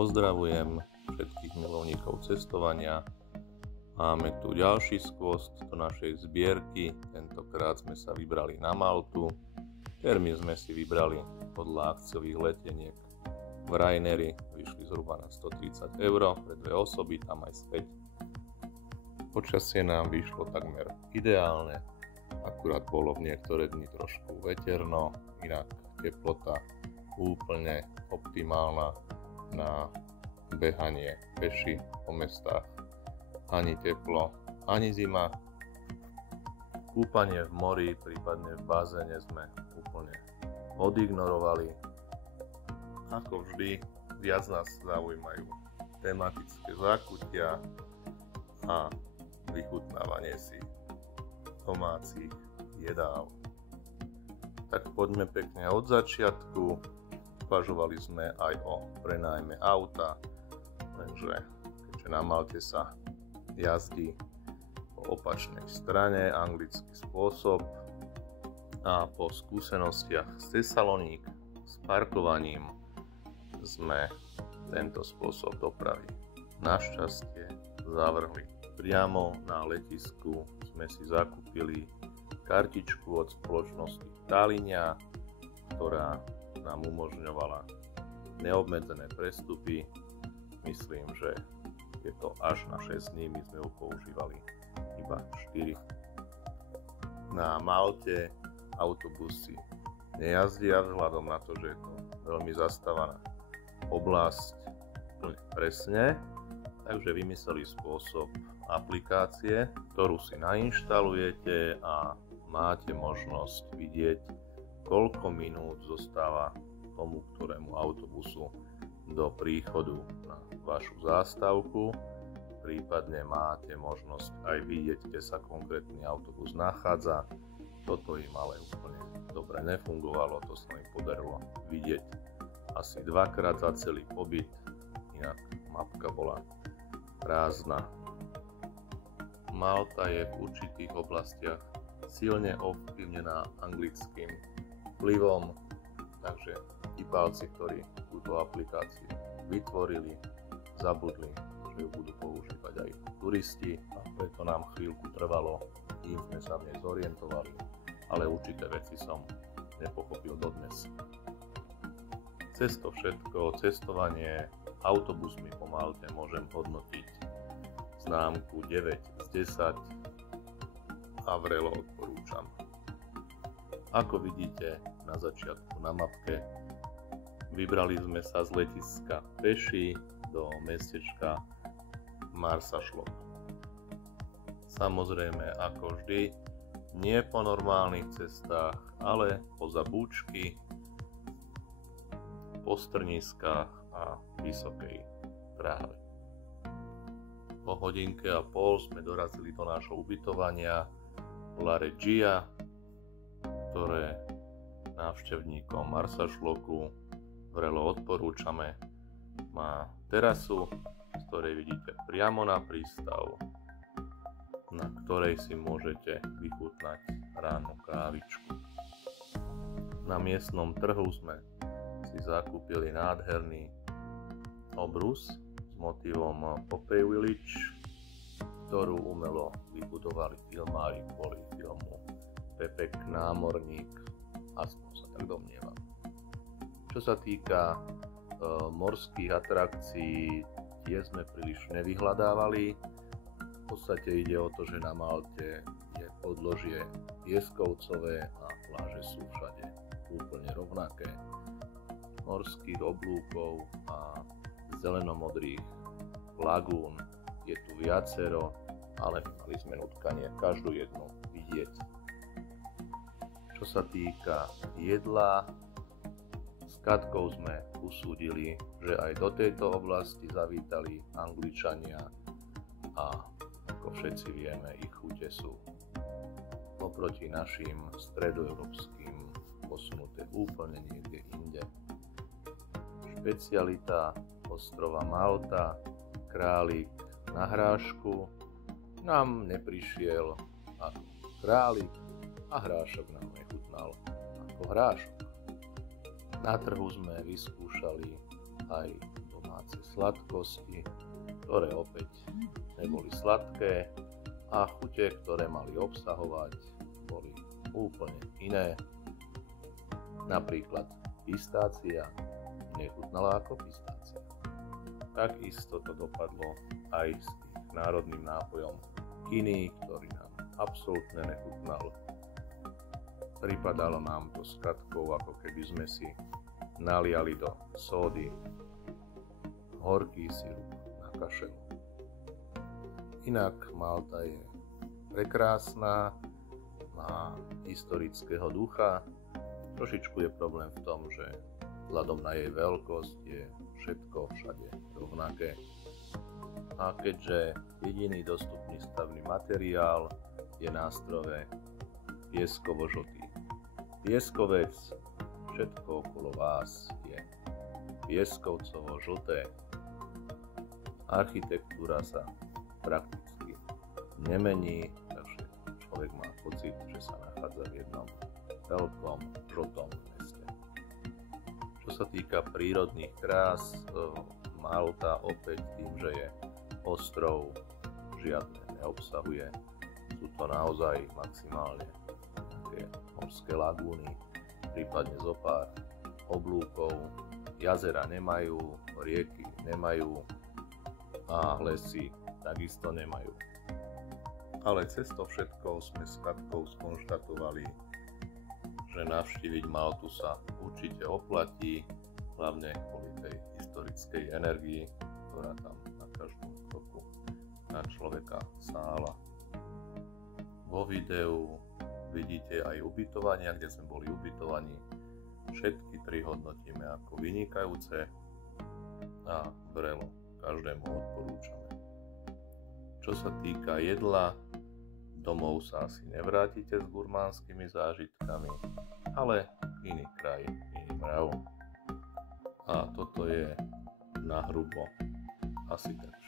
Pozdravujem všetkých milovníkov cestovania. Máme tu ďalší skvost do našej zbierky. Tentokrát sme sa vybrali na Maltu. Termín sme si vybrali podľa akciových leteniek v Rainery. Vyšli zhruba na 130 € pre 2 osoby, tam aj späť. Počasie nám vyšlo takmer ideálne. Akurát bolo v niektoré dni trošku veterno, inak teplota úplne optimálna na behanie peši po mestách. Ani teplo, ani zima. Kúpanie v mori, prípadne v bazéne sme úplne odignorovali. Ako vždy, viac nás zaujímajú tematické zákutia a vychutnávanie si domácich jedál. Tak poďme pekne od začiatku. Uvažovali sme aj o prenájme auta, lenže keďže na Malte sa jazdí po opačnej strane, anglický spôsob, a po skúsenostiach z Thessalonique s parkovaním sme tento spôsob dopravy našťastie zavrhli. Priamo na letisku sme si zakúpili kartičku od spoločnosti Talinia, ktorá nám umožňovala neobmedzené prestupy. Myslím, že je to až na 6 dní, my sme ju používali iba 4. Na Malte autobusy nejazdia vzhľadom na to, že je to veľmi zastávaná oblasť presne, takže vymysleli spôsob aplikácie, ktorú si nainštalujete a máte možnosť vidieť, koľko minút zostáva tomu ktorému autobusu do príchodu na vašu zástavku. Prípadne máte možnosť aj vidieť, kde sa konkrétny autobus nachádza. Toto im ale úplne dobre nefungovalo, to sa im podarilo vidieť asi 2-krát za celý pobyt, inak mapka bola prázdna. Malta je v určitých oblastiach silne ovplyvnená anglickým vplyvom, takže tí palci, ktorí túto aplikáciu vytvorili, zabudli, že ju budú používať aj turisti, a preto nám chvíľku trvalo, kým sme sa v nej zorientovali, ale určité veci som nepochopil dodnes. Cez to všetko cestovanie autobusmi po Malte môžem hodnotiť známku 9 z 10 a vrelo odporúčam. Ako vidíte na začiatku na mapke, vybrali sme sa z letiska peši do mestečka Marsaxlok. Samozrejme, ako vždy, nie po normálnych cestách, ale poza búčky, po strniskách a vysokej tráve. Po hodinke a pol sme dorazili do nášho ubytovania La Regia, ktoré návštevníkom Marsaxloku vrelo odporúčame. Má terasu, z ktorej vidíte priamo na prístav, na ktorej si môžete vychutnať ránu kávičku. Na miestnom trhu sme si zakúpili nádherný obrus s motívom Popeye Village, ktorú umelo vybudovali filmári kvôli filmu Pepek námorník, aspoň sa tak domnievam. Čo sa týka morských atrakcií, tie sme príliš nevyhľadávali. V podstate ide o to, že na Malte je podložie pieskovcové a pláže sú všade úplne rovnaké. Morských oblúkov a zelenomodrých lagún je tu viacero, ale mali sme nutkanie každú jednu vidieť. Čo sa týka jedla, s Katkou sme usúdili, že aj do tejto oblasti zavítali Angličania a ako všetci vieme, ich chute sú oproti našim stredoeurópskym posunuté úplne niekde inde. Špecialita ostrova Malta, králik na hrášku, nám neprišiel ako králik a hrášok nám nechutnal ako hrášok. Na trhu sme vyskúšali aj domáce síce sladkosti, ktoré opäť neboli sladké, a chute, ktoré mali obsahovať, boli úplne iné. Napríklad pistácia nechutnala ako pistácia. Takisto to dopadlo aj s tým národným nápojom Kiny, ktorý nám absolútne nechutnal. Pripadalo nám to s katkou, ako keby sme si naliali do sódy horký sirup na kašelu. Inak Malta je prekrásna, má historického ducha. Trošičku je problém v tom, že vzhľadom na jej veľkosť je všetko všade rovnaké. A keďže jediný dostupný stavný materiál je na ostrove pieskovo-žltý pieskovec, všetko okolo vás je pieskovcovo-žlté. Architektúra sa prakticky nemení, takže človek má pocit, že sa nachádza v jednom veľkom žltom meste. Čo sa týka prírodných krás, Malta opäť tým, že je ostrov, žiadne neobsahuje. Sú to naozaj maximálne také morské lagúny, prípadne zopár oblúkov. Jazera nemajú, rieky nemajú a lesy takisto nemajú. Ale cez to všetko sme s Katkou skonštatovali, že navštíviť Maltu sa určite oplatí, hlavne kvôli tej historickej energii, ktorá tam na každom kroku na človeka sála. Vo videu vidíte aj ubytovania, kde sme boli ubytovaní. Všetky 3 hodnotíme ako vynikajúce a vrelo každému odporúčame. Čo sa týka jedla, domov sa asi nevrátite s gurmánskymi zážitkami, ale iný kraj, iný mrav. A toto je nahrubo asi tak.